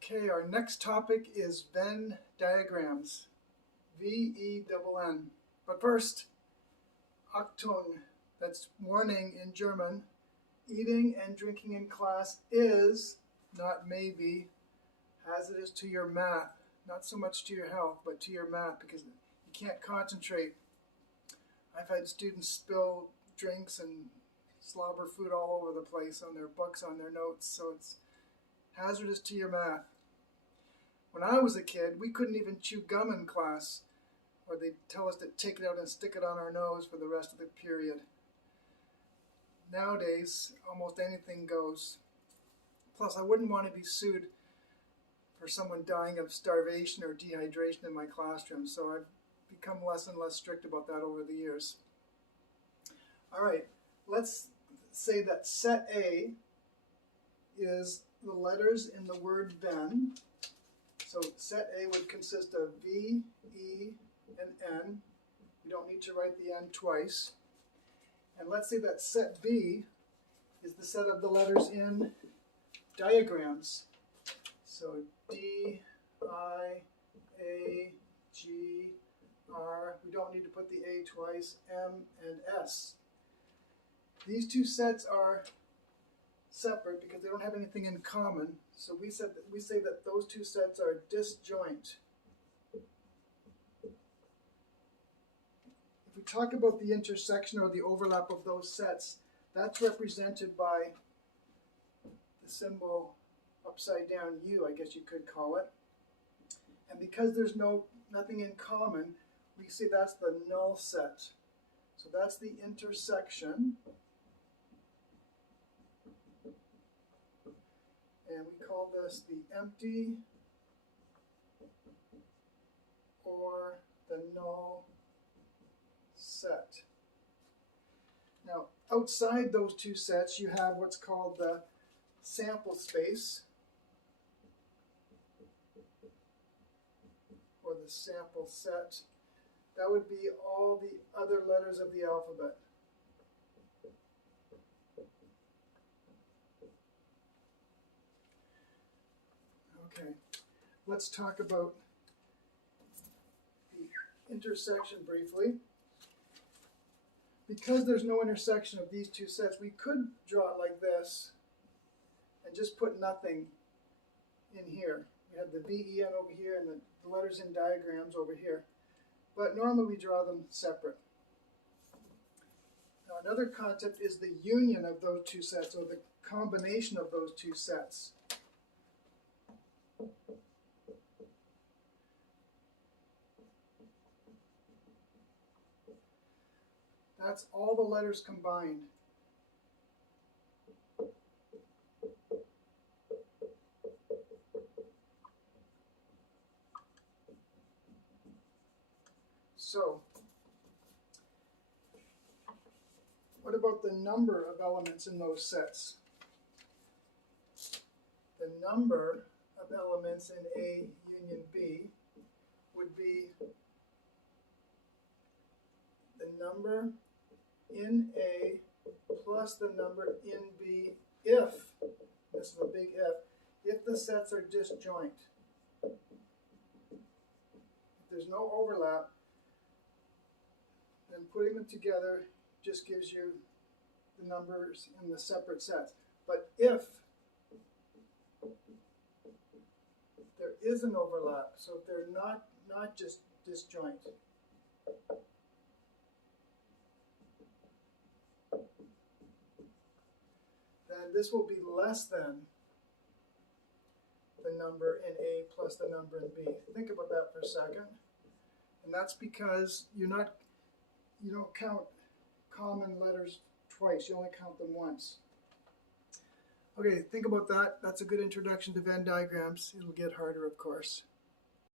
Okay, our next topic is Venn diagrams. V-E-N-N. But first, Achtung, that's warning in German. Eating and drinking in class is, not maybe, hazardous to your math. Not so much to your health, but to your math, because you can't concentrate. I've had students spill drinks and slobber food all over the place on their books, on their notes, so it's hazardous to your math. When I was a kid, we couldn't even chew gum in class, or they'd tell us to take it out and stick it on our nose for the rest of the period. Nowadays, almost anything goes. Plus, I wouldn't want to be sued for someone dying of starvation or dehydration in my classroom, so I've become less and less strict about that over the years. All right, let's say that set A is the letters in the word Venn. So set A would consist of V, E, and N. You don't need to write the N twice. And let's say that set B is the set of the letters in diagrams. So D, I, A, G, R. We don't need to put the A twice. M and S. These two sets are separate because they don't have anything in common. So we say that those two sets are disjoint. If we talk about the intersection or the overlap of those sets, that's represented by the symbol upside down U, I guess you could call it. And because there's nothing in common, we say that's the null set. So that's the intersection. And we call this the empty or the null set. Now, outside those two sets, you have what's called the sample space, or the sample set. That would be all the other letters of the alphabet. Okay, let's talk about the intersection briefly. Because there's no intersection of these two sets, we could draw it like this and just put nothing in here. We have the V-E-N over here and the letters in diagrams over here. But normally we draw them separate. Now another concept is the union of those two sets, or the combination of those two sets. That's all the letters combined. So, what about the number of elements in those sets? The number of elements in A union B would be the number in A plus the number in B if, this is a big if the sets are disjoint. If there's no overlap, then putting them together just gives you the numbers in the separate sets. But if there is an overlap, so if they're not just disjoint, then this will be less than the number in A plus the number in B. Think about that for a second. And that's because you don't count common letters twice, you only count them once. Okay, think about that. That's a good introduction to Venn diagrams. It'll get harder, of course.